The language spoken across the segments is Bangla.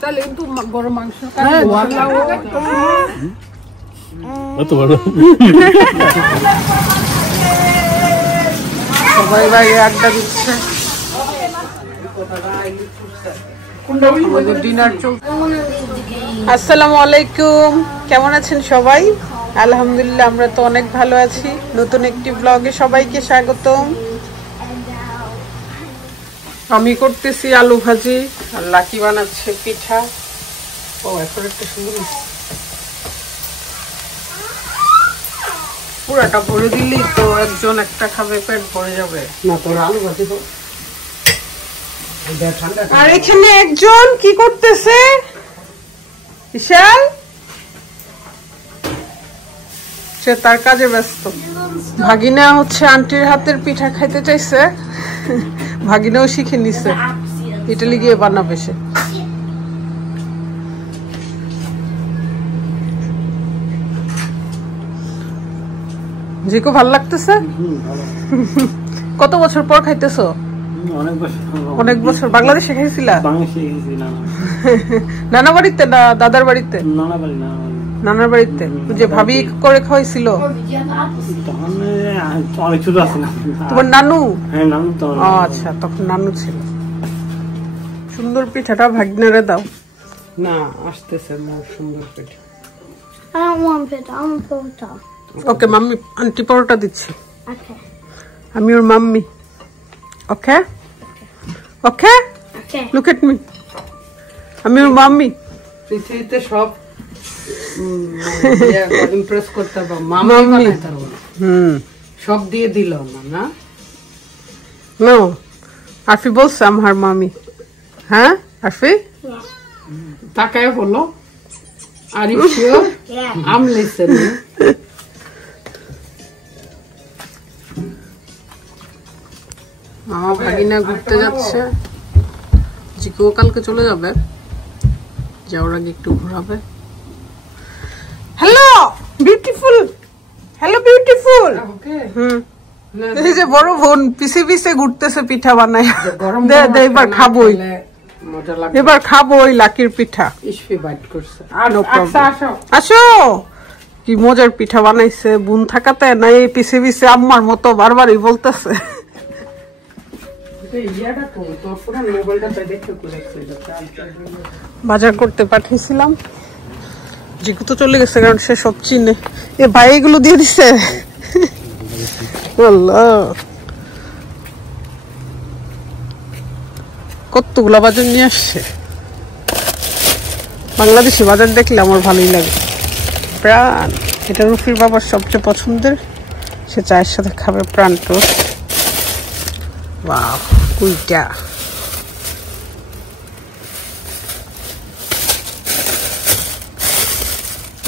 তাহলে একটু গরম মাংস সবাই বাইরে আড্ডা দিচ্ছে। ডিনার চলছে। আসসালামু আলাইকুম, কেমন আছেন সবাই? আলহামদুলিল্লাহ, আমরা তো অনেক ভালো আছি। নতুন একটি ব্লগে সবাইকে স্বাগতম। আমি করতেছি আলু ভাজি আর লাকি বানাচ্ছে পিঠা। ও এখন একটা সুন্দর পুরাটা ভরে দিলি তো একজন একটা খাবে, পেট ভরে যাবে না। তোর আলু ভাজি তো। আর এখানে একজন কি করতেছে? বিশাল, সে তার কাজে ব্যস্ত। ভাগিনা হচ্ছে আন্টির হাতের পিঠা খাইতে চাইছে, ভাগিনাও শিখে নিছে, ইটালি গিয়ে বানাবে সে। জিকো ভাল লাগতেছে? কত বছর পর খাইতেছো? অনেক বছর। বাংলাদেশে খাইছিলা? নানা বাড়িতে না দাদার বাড়িতে? নানার বাড়িতে। যে ভাবি করে খাওয়াইছিল তোমার নানু? আচ্ছা, তখন নানু ছিল। সুন্দর পিঠাটা ভাগ্নারে দাও না, আসতেছে মোর সুন্দর পিঠা। ওকে মাম্মি, আন্টি পরোটা দিচ্ছি। আমি ওর mummy. Okay okay, look at me, আমি ওর মাম্মি। পৃথিবীতে সব ইমপ্রেস করতে পারবো, মাম্মি সব দিয়ে দিল না। নো, আরফি বলছে আমার মামি। হ্যাঁ আরফি, তাকায় বলো, are you sure? I'm listening. মামা ভাগিনা ঘুরতে যাচ্ছে, জিকো কালকে চলে যাবে, যাওয়ার আগে একটু ঘোরাবে। Hello beautiful, hello beautiful. এই যে বড় বোন পিছে পিছে ঘুরতেছে পিঠা বানায়। এবার খাবোই, এবার খাবোই লাকির পিঠা। আসো, কি মজার পিঠা বানাইছে। বোন থাকাতে না এই পিছে পিছে আম্মার মতো বারবারই বলতেছে। বাজার করতে পাঠিয়েছিলাম, জিকু তো চলে গেছে কারণ সে সব চিনে। এ ভাই এগুলো দিয়ে দিছে। কতগুলা বাজার নিয়ে আসছে। বাংলাদেশি বাজার দেখলে আমার ভালোই লাগে প্রাণ। এটা রুফির বাবার সবচেয়ে পছন্দের, সে চায়ের সাথে খাবে প্রাণ টোস্ট। ওয়াও, কুইটা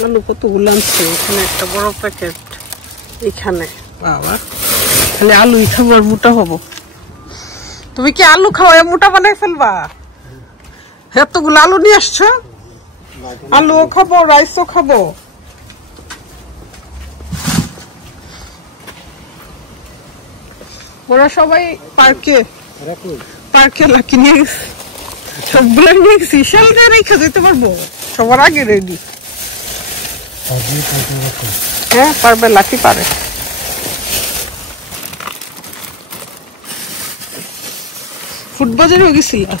আলু কতগুলো আনছে। এখানে একটা বড় প্যাকেট, এখানে বাবা খালি আলুই খাবো আর মোটা হবো। তুমি কি আলু খাও মোটা বানাই ফেলবা? এতগুলো আলু নিয়ে আসছো। আলুও খাবো, রাইসও খাবো। ওরা সবাই পার্কে লাকি নিয়ে গেছে, সবগুলো নিয়ে গেছি। শালটা রেখে যেতে পারবো সবার আগে রেডি। হ্যাঁ পারবে, লাকি পারে। ফুটবাজারে গেছিল।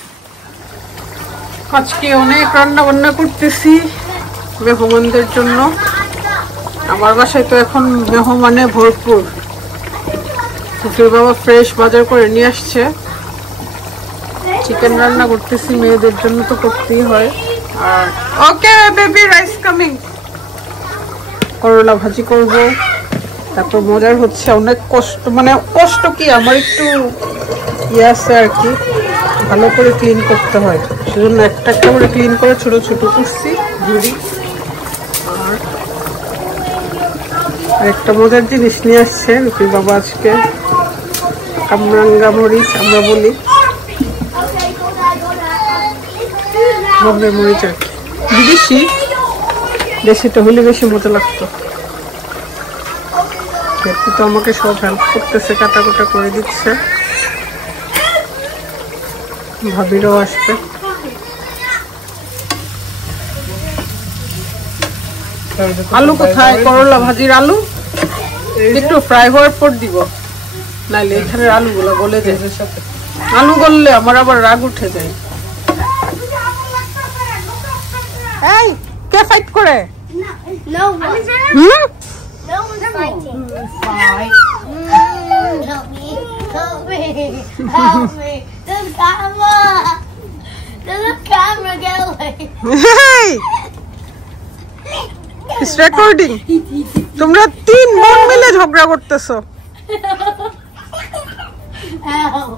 আজকে অনেক রান্না বান্না করতেছি মেহমানদের জন্য। আমার বাসায় তো এখন মেহমানে ভরপুর। ফুফির বাবা ফ্রেশ বাজার করে নিয়ে আসছে। চিকেন রান্না করতেছি, মেয়েদের জন্য তো করতেই হয়। আর ওকে বেবি, রাইস কামিং। করলা ভাজি করব। তারপর মজার হচ্ছে অনেক কষ্ট, মানে কষ্ট কি, আমার একটু ইয়ে আছে আর কি, ভালো করে ক্লিন করতে হয়, সেজন্য একটা একটা করে ক্লিন করে ছোট ছোট করছি ঝুড়ি। আর একটা মজার জিনিস নিয়ে আসছে রুফির বাবা আজকে, কামরাঙ্গা মরিচ আমরা বলি, বম্বে মরিচ আর কি, বিদেশি। দেশিটা হলে বেশি মজা লাগতো। তো আমাকে সব হেল্প করতেছে, কাটাকুটা করে দিচ্ছে। ভাবিরও আসবে। আলু কোথায়? করলা ভাজির আলু একটু ফ্রাই হওয়ার পর দিব, নাইলে এখানে আলুগুলো গলে যায়। আলু গললে আমার আবার রাগ উঠে যায়। এই কে ফাইট করে? No one. Hmm No one's fighting. Fight. Help me. Help me. Help me. The camera. The camera, get away. Hey! It's recording. তোমরা তিন বোন মিলে ঝগড়া করতেছো। Help.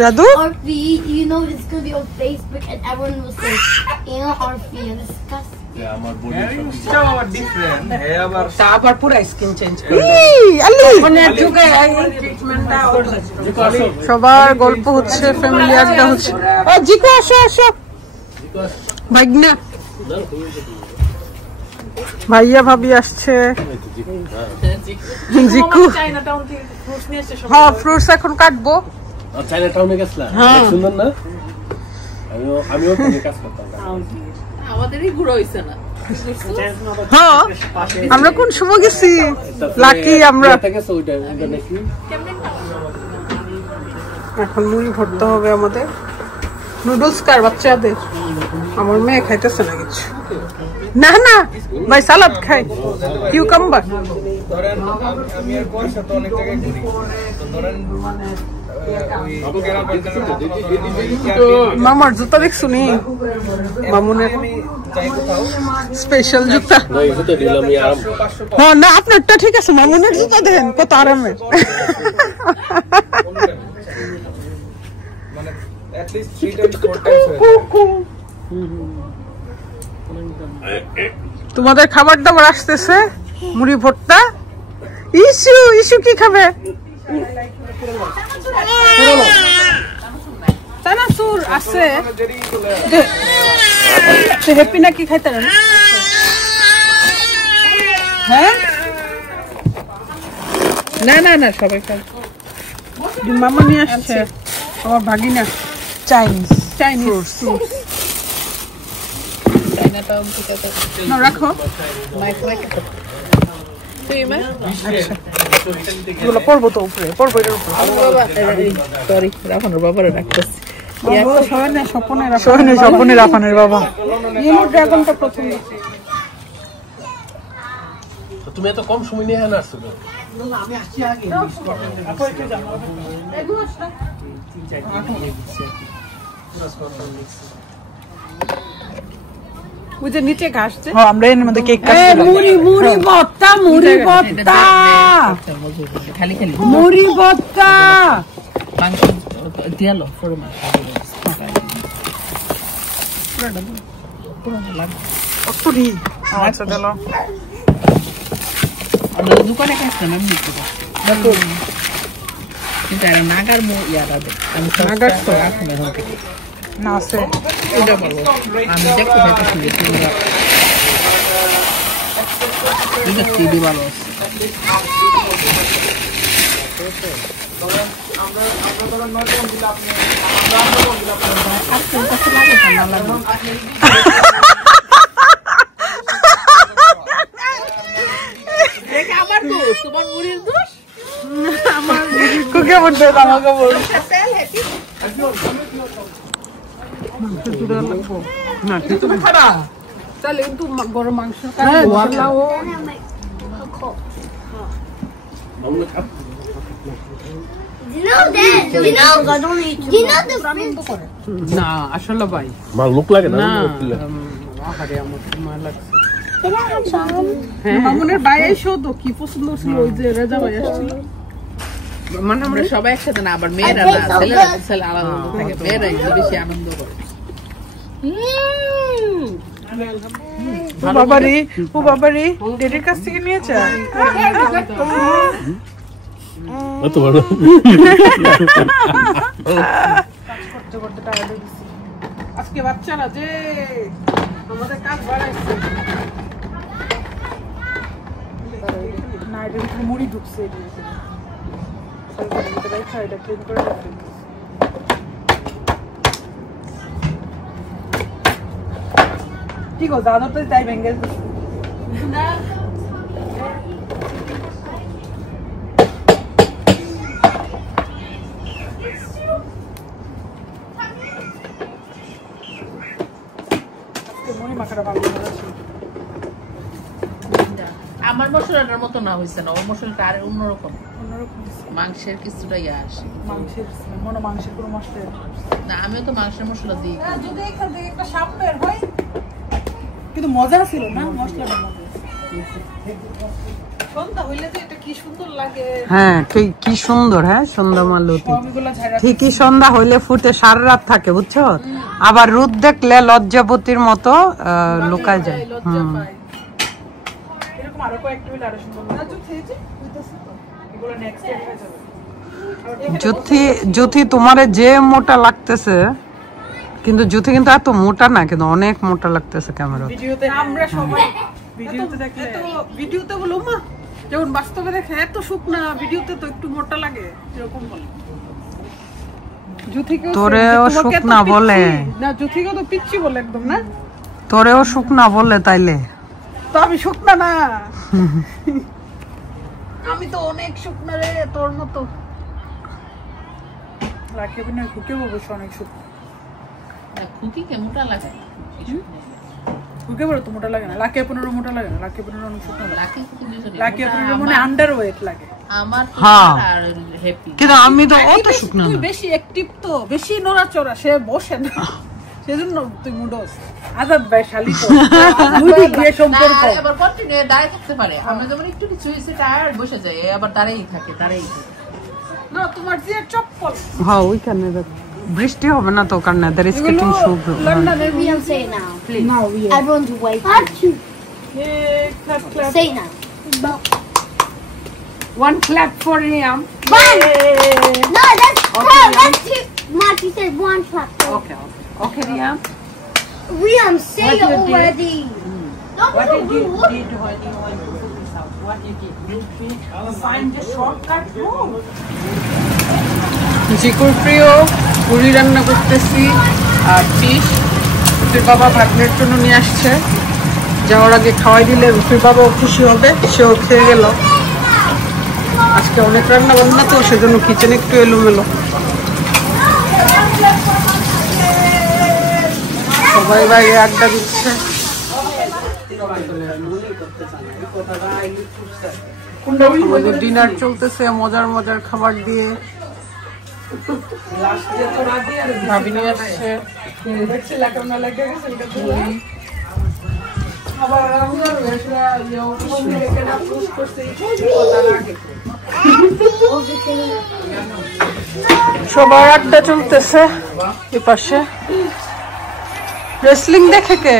জাদু Orphe, you know it's gonna be on Facebook and everyone will say, Orphe, you're disgusting. আমার বডি So different. তা আবার পুরো স্কিন চেঞ্জ করে আলি ট্রিটমেন্টটা সবার গল্প হচ্ছে, ফ্যামিলি আড্ডা হচ্ছে। জিকু আসো আসো, ভাগনা ভাইয়া ভাবি আসছে। জিকু হ্যাঁ ফ্রুটস এখন কাটবো। চাইনা টাউনে গেছিলাম, সুন্দর না? আমিও কাজ করতাম। আমাদেরই ঘুরে হইছে না। হ্যাঁ আমরা কোন সময় গেছি? লাকি আমরা এখন মুড়ি ভরতে হবে আমাদের। নুডলস কার বাচ্চাদের? আমার মেয়ে খাইতেছে না কিছু। না না ভাই সালাদ খাই, কিউকাম্বার। ধরেন আমি এর পর সাথে অনেক জায়গায় ঘুরি, তো ধরেন মামার জুতা দেখছো নি? মামুনের স্পেশাল জুতা। হ্যাঁ না আপনারটা ঠিক আছে, মামুনের জুতা দেন কত আরামের। মানে at least 3 times 4 times তোমাদের খাবার দাবার আসতেছে, মুড়ি ভর্তা। ইস্যু ইস্যু কি খাবে? চানাচুর আছে। হ্যাপি না কি খাইতে না? হ্যাঁ না না না সবাই খাই। মামা নিয়ে আসছে আমার ভাগিনা চাইনিজ ফ্রুটস। না রাখো এগুলো পড়বো তো উপরে, পড়বো এটার উপরে। সরি রাফানের বাবারে ডাকতেছি। স্বপনের রাফানের বাবা। ইয়েলো ড্রাগনটা প্রথম। তুমি এত কম সময় নিয়ে না আসছো? ওই যে নিচে ঘাসছে। আমরা এর মধ্যে কেক কাটছি। মুড়ি মুড়ি ভর্তা, মুড়ি ভর্তা, খালি খালি মুড়ি ভর্তা। মাংস দিয়ালো পুরো মাংস কতরি আচ্ছা দিল। আমরা দোকানে খাইছিলাম এমনি কিন্তু এরা নাগার ইয়ারা দেয়। আমি নাগার তো রাখুন এখন থেকে না আছে এটা বলবো। আমি দেখতে চাইতেছি যে তোমরা এটা সিডি ভালো আছে। আমার দোষ, তোমার মুড়ির দোষ। কেমন আমাকে বল না কিন্তু খারাপ তাহলে কিন্তু গরম মাংস না আসলে ভাই লোক লাগে না। আহারে আমার মা লাগছে। মামুনের ভাই এসেও তো কি পছন্দ ছিল, ওই যে রেজা ভাই আসছিল। মানে আমরা সবাই একসাথে না, আবার মেয়েরা না, ছেলেরা ছেলে আলাদা থাকে, মেয়েরা একটু বেশি আনন্দ করে। ও বাবারি ডেডির কাছ থেকে নিয়েছে। আজকে বাচ্চারা যে আমাদের কাজ বাড়াইছে না, এটা মুড়ি ঢুকছে। ঠিক আছে দাদর তো তাই ভেঙে মনে মাখাটা ভালো আছে আমার মশলাটার মতো না হয়েছে না, ওর মশলাটা আর অন্যরকম, অন্যরকম মাংসের কিছুটা ইয়ে আসে। মাংসের কোনো মশলা না আমিও তো মাংসের মশলা দিই। যদি এখান থেকে একটা সাপ বের হয় কিন্তু মজা ছিল না মশলাটা মজা সন্ধ্যা হইলে যে এটা কি সুন্দর লাগে। হ্যাঁ কি সুন্দর, হ্যাঁ সন্ধ্যা মালতি সবগুলা ঝাড়া ঠিকই সন্ধ্যা হইলে ফুটে সারা রাত থাকে বুঝছো। আবার রোদ দেখলে লজ্জাবতীর মতো লুকায় যায়। লজ্জা পায় এরকম আরো কয়েকটা হইলে আরো সুন্দর না তো খেয়েছি বুঝতেছি তো এগুলো নেক্সট টাইম হয়ে যাবে। জুথি তোমারে যে মোটা লাগতেছে কিন্তু জুথি কিন্তু এত মোটা না, কিন্তু অনেক মোটা লাগতেছে ক্যামেরা। ভিডিওতে আমরা সবাই ভিডিওতে দেখলে তো ভিডিওতে বলো মা যখন বাস্তবে দেখে এত শুকনা, ভিডিওতে তো একটু মোটা লাগে এরকম বলে। জুথিকে তোরেও শুকনা বলে না, জুথিকে তো পিচ্চি বলে একদম না, তোরেও শুকনা বলে তাইলে তো আমি শুকনা না আমি তো অনেক শুকনা রে তোর মতো। রাখে না খুকে অবশ্য অনেক শুকনা, খুকি কে মোটা লাগে, খুকে বড় তো মোটা লাগে না, লাকে 15 মোটা লাগে না, লাকে 15 অনেক শুকনা লাগে, লাকি খুকি দুজনে লাকে 15 মানে আন্ডার ওয়েট লাগে আমার তো হ্যাঁ। আর হ্যাপি। কিন্তু আমি তো অত শুকনা তুই না। বেশি অ্যাক্টিভ তো, বেশি নড়াচড়া, সে বসে না সেজন্য তুই মুডস। আজাদ ভাই শালি তো দুই দিক দিয়ে সম্পর্ক। না আবার কন্টিনিউ দাঁড়ায় থাকতে পারে, আমরা যেমন একটু কিছু হইছে টায়ার্ড বসে যায়, আবার দাঁড়াই থাকে। না তোমার যে চপ্পল হ্যাঁ ওইখানে দেখ বৃষ্টি হবে না তো, কারণ there is getting so good. লন্ডনের We don't say it now. Please. Now yeah Everyone's waiting. Clap clap Say it now. One clap for him. One! No, that's two. Marty said one clap. Okay, okay, Riam. Liam, say What it you did? already. Don't What be did you rude. did when you went to this house? What you did? You find the shortcut road. জিকুর প্রিয় পুরি রান্না করতেছি আর ফিশ। রুফির বাবা ভাগ্নের জন্য নিয়ে আসছে, যাওয়ার আগে খাওয়াই দিলে রুফির বাবাও খুশি হবে, সেও খেয়ে গেল। আজকে অনেক রান্না বান্না তো, সেজন্য কিচেন একটু এলোমেলো। সবাই বাইরে আড্ডা দিচ্ছে। আমাদের ডিনার চলতেছে মজার মজার খাবার দিয়ে। ভাবি নিয়ে আসছে সবার আড্ডা চলতেছে। এ পাশে রেসলিং দেখে কে?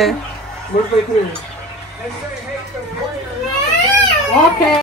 ওকে।